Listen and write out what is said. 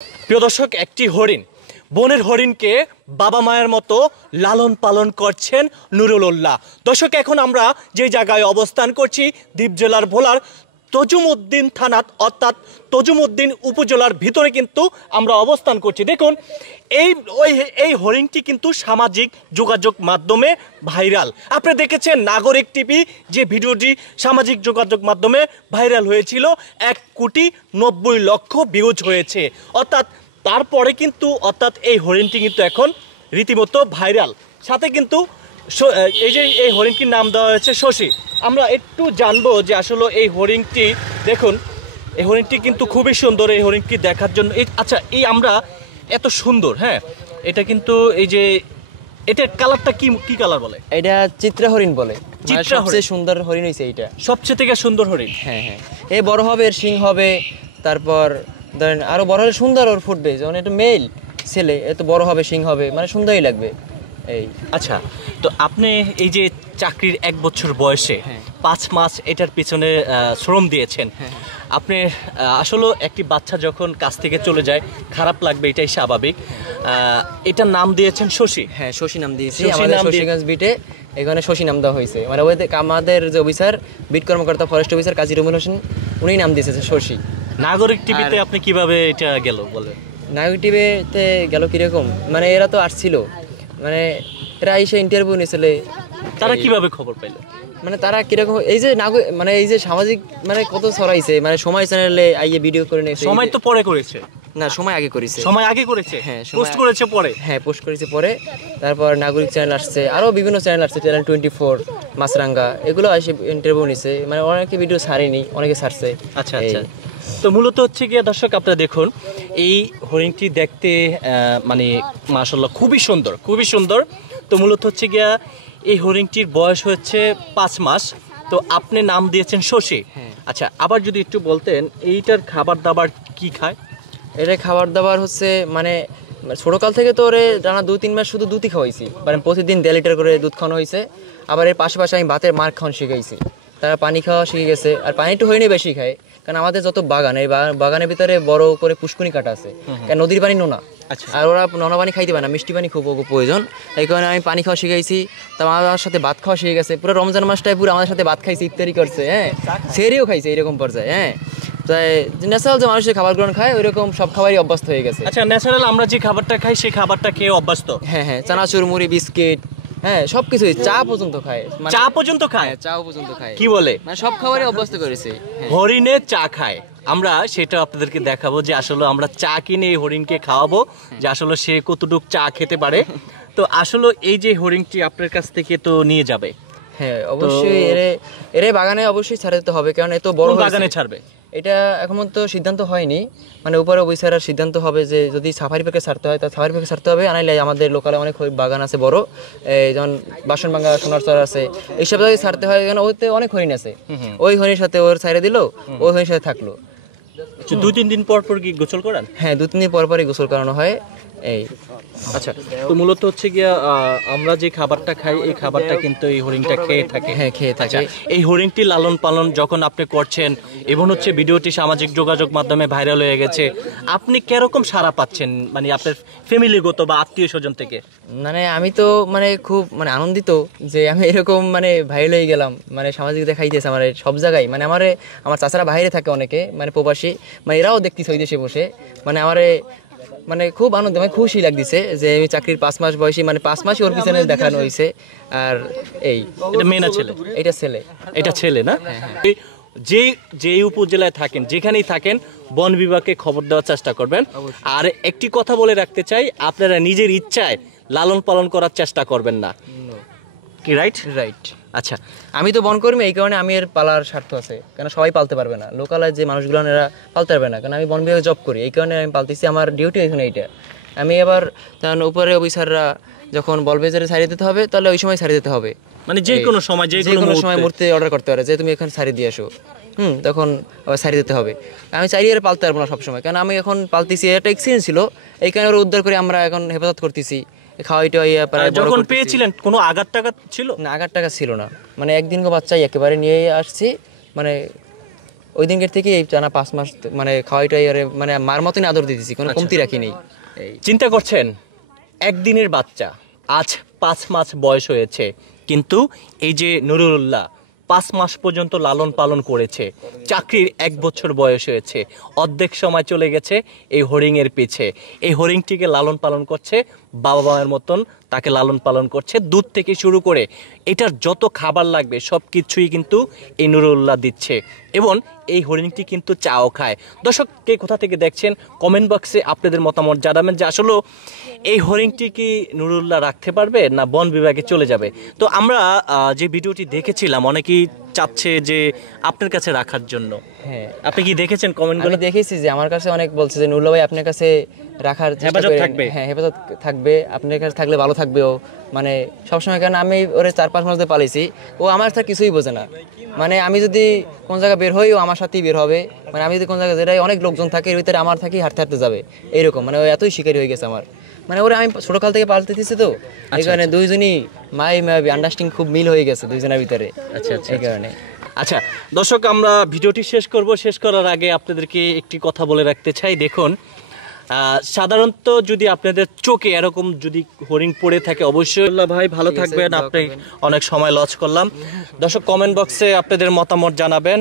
প্রিয় দর্শক, একটি হরিণ, বনের হরিণকে বাবা মায়ের মতো লালন পালন করছেন নুরুল উল্লাহ। দর্শক, এখন আমরা যে জায়গায় অবস্থান করছি দ্বীপ জেলার ভোলার তজুমউদ্দিন থানাত, অর্থাৎ তজুমউদ্দিন উপজেলার ভিতরে কিন্তু আমরা অবস্থান করছি। দেখুন, এই হরিণটি কিন্তু সামাজিক যোগাযোগ মাধ্যমে ভাইরাল। আপনি দেখেছেন নাগরিক টিভি যে ভিডিওটি সামাজিক যোগাযোগ মাধ্যমে ভাইরাল হয়েছিল, 1,90,00,000 ভিউজ হয়েছে। অর্থাৎ তারপরে কিন্তু এই হরিণটি কিন্তু এখন রীতিমতো ভাইরাল। সাথে কিন্তু এই হরিণটির নাম দেওয়া হয়েছে শশী। আমরা একটু জানবো যে আসলে এই হরিণটি, দেখুন এই হরিণটি কিন্তু খুবই সুন্দর। এই হরিণটি দেখার জন্য এই আমরা এত সুন্দর, হ্যাঁ, এটা কিন্তু এটার কালারটা কি কালার বলে? এটা চিত্রা হরিণ বলে। সবচেয়ে সুন্দর হরিণ হইছে এইটা, সবচেয়ে থেকে সুন্দর হরিণ। হ্যাঁ হ্যাঁ, এই বড় হবে, শিং হবে, তারপর ধরেন আরো বড় হলে সুন্দর ওর ফুটবে। যেমন এটা মেল ছেলে, এত বড় হবে, শিং হবে, মানে সুন্দরই লাগবে। এই আচ্ছা, তো আপনি এই যে চাকরির 1 বছর বয়সে 5 মাস এটার পিছনে শ্রম দিয়েছেন, আপনি আসলে একটি বাচ্চা যখন কাছ থেকে চলে যায় খারাপ লাগবে, এটাই স্বাভাবিক। এটার নাম দিয়েছেন শশী। হ্যাঁ, শশী নাম দিয়েছি। আমাদের শশীগঞ্জ বিটে এখানে শশী নাম দেওয়া হয়েছে। মানে ওই আমাদের যে অফিসার, বিট কর্মকর্তা, ফরেস্ট অফিসার কাজী রুমুল হোসেন, উনি নাম দিয়েছে শশী। নাগরিক টিভিতে আপনি কিভাবে এটা গেল বলে? নাগরিক টিভিতে গেল কিরকম, মানে এরা তো আসছিল, মানে এরা এসে ইন্টারভিউ নিয়েছিল। তারা কিভাবে খবর পেল? মানে তারা কিরকম, এই যে মানে এই যে সামাজিক মানে কত ছড়াইছে, মানে সময় চ্যানেলে আইয়ে ভিডিও করে নিয়েছে। সময় তো পরে করেছে না, সময় আগে করেছে। সময় আগে করেছে? হ্যাঁ, পোস্ট করেছে পরে। হ্যাঁ, পোস্ট করেছে পরে। তারপর নাগরিক চ্যানেল আসছে, আরো বিভিন্ন চ্যানেল আসছে, চ্যানেল 24, মাছরাঙ্গা, এগুলো এসে ইন্টারভিউ নিছে। মানে অনেকে ভিডিও ছাড়েনি, অনেকে ছাড়ছে। আচ্ছা আচ্ছা, তো মূলত হচ্ছে গিয়ে দর্শক, আপনারা দেখুন এই হরিণটি দেখতে মানে মাশাআল্লাহ খুবই সুন্দর, খুবই সুন্দর। তো মূলত হচ্ছে গিয়া এই হরিণটির বয়স হচ্ছে 5 মাস। তো আপনি নাম দিয়েছেন শশী। আচ্ছা, আবার যদি একটু বলতেন এইটার খাবার দাবার কি খায়? এটা খাবার দাবার হচ্ছে মানে ছোটকাল থেকে তো ওরে টানা 2-3 মাস শুধু দুধই খাওয়াইছি। মানে প্রতিদিন 1.5 লিটার করে দুধ খাওয়ানো হয়েছে। আবার এর পাশাপাশি আমি ভাতের মার খাওয়ানো শিখাইছি। তারা পানি খাওয়া শিখে গেছে, আর পানি একটু হয়নি বেশি খায়, কারণ আমাদের যত বাগান, এই বাগানের ভিতরে বড় করে পুষ্কুনি কাটা আছে, কারণ নদীর পানি নোনা। আর ওরা নোনা পানি খাইতে পারে না, মিষ্টি পানি খুব প্রয়োজন। এই কারণে আমি পানি খাওয়া শিখাইছি। তা আমার সাথে ভাত খাওয়া শিখে গেছে। পুরো রমজান মাসটায় পুরো আমাদের সাথে ভাত খাইছে, ইফতারি করছে, হ্যাঁ, সেরিও খাইছে এরকম পর্যায়ে। হ্যাঁ, তাই ন্যাচারাল যে মানুষের খাবার গ্রহণ খায় ওইরকম সব খাবারই অভ্যস্ত হয়ে গেছে। আচ্ছা, ন্যাচারাল আমরা যে খাবারটা খাই সেই খাবারটা খেয়ে অভ্যস্ত? হ্যাঁ হ্যাঁ, চানাচুর, মুড়ি, বিস্কিট, হ্যাঁ, সবকিছুই, চা পর্যন্ত খায়। চা পর্যন্ত খায়? চাও পর্যন্ত খায়। কি বলে? মানে সব খাবারই অভ্যস্ত করেছে। হরিণে চা খায়। আমরা সেটা আপনাদেরকে দেখাবো যে আসলে আমরা চা কিনে এই হরিণকে খাওয়াবো, যে আসলে সে কতটুক চা খেতে পারে। তো আসলে এই যে হরিণটি আপনার কাছ থেকে তো নিয়ে যাবে? হ্যাঁ, অবশ্যই এরে বাগানে অবশ্যই ছাড়তে দিতে হবে, কারণ এত বড় বাগানে ছাড়বে এটা এখন তো সিদ্ধান্ত হয়নি। মানে উপরে অফিসারের সিদ্ধান্ত হবে যে যদি সাফারি প্যাকে ছাড়তে হয় তা সাফারি প্যাকে ছাড়তে হবে, আনাইলে আমাদের লোকালে অনেক বাগান আছে বড়, যেমন বাসনভাঙ্গা, সোনারচর আছে, এইসব জায়গায় ছাড়তে হয়, কারণ ওতে অনেক হরিণ আছে। ওই হরিণের সাথে ওর ছাইড়ে দিল, ওই হরিণের সাথে থাকলো। 2-3 দিন পর পর কি গোসল করান? হ্যাঁ, 2-3 দিন পর পরই গোসল করানো হয়। এই আচ্ছা, তো মূলত হচ্ছে গিয়া আমরা যে খাবারটা খাই এই খাবারটা কিন্তু এই হরিণটা খেয়ে থাকে। হ্যাঁ, খেয়ে থাকে। এই হরিণটি লালন পালন যখন আপনি করছেন এবং হচ্ছে ভিডিওটি সামাজিক যোগাযোগ মাধ্যমে ভাইরাল হয়ে গেছে, আপনি কিরকম সাড়া পাচ্ছেন মানে আপনার ফ্যামিলিগত বা আত্মীয় স্বজন থেকে? মানে আমি তো মানে খুব মানে আনন্দিত যে আমি এরকম মানে ভাইরাল হয়ে গেলাম। মানে সামাজিক দেখাইতেছে আমার সব জায়গায়। মানে আমার চাচারা বাইরে থাকে অনেকে, মানে প্রবাসী, মানে এরাও দেখতেছে ওই দেশে বসে। মানে মানে খুব আনন্দ, মানে খুশি লাগতেছে যে আমি চাকরির 5 মাস বয়সী, মানে 5 মাসই ওর পিছনে দেখানো হয়েছে। আর এটা মেয়ে না ছেলে? এটা ছেলে। এটা ছেলে না? যে উপজেলায় থাকেন, যেখানেই থাকেন, বন বিভাগকে খবর দেওয়ার চেষ্টা করবেন। আর একটি কথা বলে রাখতে চাই, আপনারা নিজের ইচ্ছায় লালন পালন করার চেষ্টা করবেন না, কি রাইট? রাইট। আচ্ছা, আমি তো বনকর্মী, এই কারণে আমি এর পালার স্বার্থ আছে, কারণ সবাই পালতে পারবে না, লোকালয় যে মানুষগুলো এরা পালতে পারবে না, কারণ আমি বন বিভাগে জব করি, এই কারণে আমি পালতেছি, আমার ডিউটি এখানে এইটা। আমি এবার কারণ উপরে অফিসাররা যখন বলবে যে ছাড়িয়ে দিতে হবে, তাহলে ওই সময় ছাড়িয়ে দিতে হবে। মানে যে কোনো সময়, যে কোনো সময় মুহূর্তে অর্ডার করতে পারে যে তুমি এখানে ছাড়িয়ে দিয়ে আসো, তখন আবার ছাড়িয়ে দিতে হবে। আমি চাইলে আর পালতে পারবো না সবসময়, কারণ আমি এখন পালতেছি, একটা এক্সপিরিয়েন্স ছিল, এই কারণে ওরা উদ্ধার করে আমরা এখন হেফাজত করতেছি, খাওয়াইটা। যখন পেয়েছিলেন কোনো আঘাত টাঘাত ছিল? না, আঘাত টাঘাত ছিল না, মানে একদিন বাচ্চাই একেবারে নিয়ে আসছি, মানে ওই দিনকের থেকে এই টানা 5 মাস মানে খাওয়াইটাই আরে মানে মার মতনই আদর দিতেছি, কোনো কমতি রাখি নেই। এই চিন্তা করছেন, একদিনের বাচ্চা আজ 5 মাস বয়স হয়েছে, কিন্তু এই যে নুরুল্লাহ 5 মাস পর্যন্ত লালন পালন করেছে, চাকরির 1 বছর বয়স হয়েছে, অর্ধেক সময় চলে গেছে এই হরিণের পিছে। এই হরিণটিকে লালন পালন করছে, বাবা মায়ের মতন তাকে লালন পালন করছে, দুধ থেকে শুরু করে এটার যত খাবার লাগবে সব কিছুই কিন্তু এই নুরুল্লাহ দিচ্ছে, এবং এই হরিণটি কিন্তু চাও খায়। দর্শক, কে কোথা থেকে দেখছেন কমেন্ট বক্সে আপনাদের মতামত জানাবেন যে আসলে এই হরিণটি কি নুরুল্লাহ রাখতে পারবে না বন বিভাগে চলে যাবে। তো আমরা যে ভিডিওটি দেখেছিলাম, অনেকেই চাচ্ছে যে আপনার কাছে রাখার জন্য। হ্যাঁ, আপনি কি দেখেছেন কমেন্টগুলো? আমি দেখেছি যে আমার কাছে অনেক বলছে যে নুরুল্লাহ ভাই আপনার কাছে রাখার চেষ্টা হেফাজত করেন। থাকবে। হ্যাঁ, হেফাজত থাকবে, আপনার কাছে থাকলে ভালো থাকবে ও, মানে সবসময়। কারণ আমি ওরে 4-5 মাস ধরে পালিয়েছি, ও আমার সাথে কিছুই বোঝে না। মানে আমি যদি কোন জায়গায় বের হই ও আমার সাথেই বের হবে, মানে আমি যদি কোন জায়গায় যেটাই অনেক লোকজন থাকে এর ভিতরে আমার থাকি হাঁটতে হাঁটতে যাবে এইরকম, মানে ও এতই শিকারী হয়ে গেছে আমার। মানে ওরে আমি ছোটকাল থেকে পালতে দিচ্ছি, তো এই কারণে দুইজনই মাই আন্ডারস্ট্যান্ডিং খুব মিল হয়ে গেছে দুইজনের ভিতরে। আচ্ছা, এই কারণে। আচ্ছা দর্শক, আমরা ভিডিওটি শেষ করব। শেষ করার আগে আপনাদেরকে একটি কথা বলে রাখতে চাই। দেখুন, সাধারণত যদি আপনাদের চোখে এরকম যদি হরিণ পড়ে থাকে, অবশ্যই ভাই ভালো থাকবেন। আপনি অনেক সময় লস করলাম। দর্শক, কমেন্ট বক্সে আপনাদের মতামত জানাবেন।